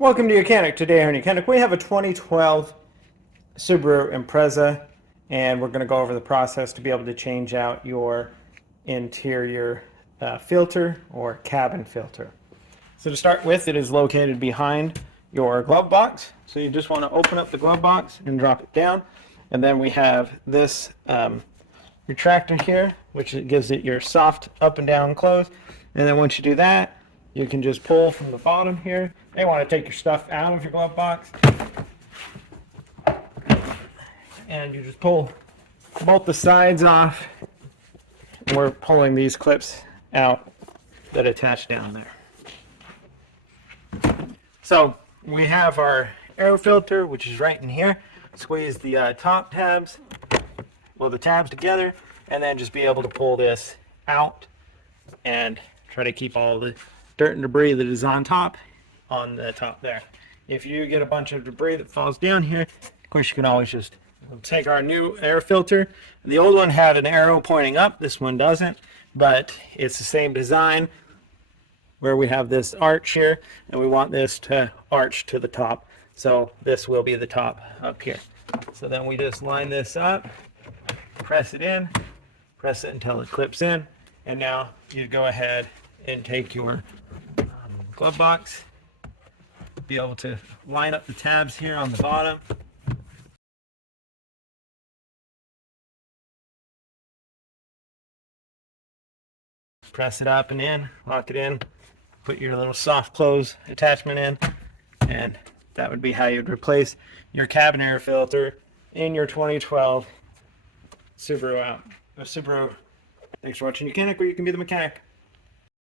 Welcome to YOUCANIC. Today on YOUCANIC we have a 2012 Subaru Impreza, and we're going to go over the process to be able to change out your interior filter or cabin filter. So to start with, it is located behind your glove box. So you just want to open up the glove box and drop it down, and then we have this retractor here, which gives it your soft up and down close. And then once you do that, you can just pull from the bottom here. You want to take your stuff out of your glove box, and you just pull both the sides off. And we're pulling these clips out that attach down there. So we have our air filter, which is right in here. Squeeze the top tabs, the tabs together, and then just be able to pull this out and try to keep all the dirt and debris that is on the top there. If you get a bunch of debris that falls down here, of course you can always just take our new air filter. The old one had an arrow pointing up, this one doesn't, but it's the same design where we have this arch here, and we want this to arch to the top. So this will be the top up here. So then we just line this up, press it in, press it until it clips in, and now you go ahead and take your glove box, be able to line up the tabs here on the bottom. Press it up and in, lock it in, put your little soft close attachment in, and that would be how you'd replace your cabin air filter in your 2012 Subaru. Thanks for watching YOUCANIC, where you can be the mechanic.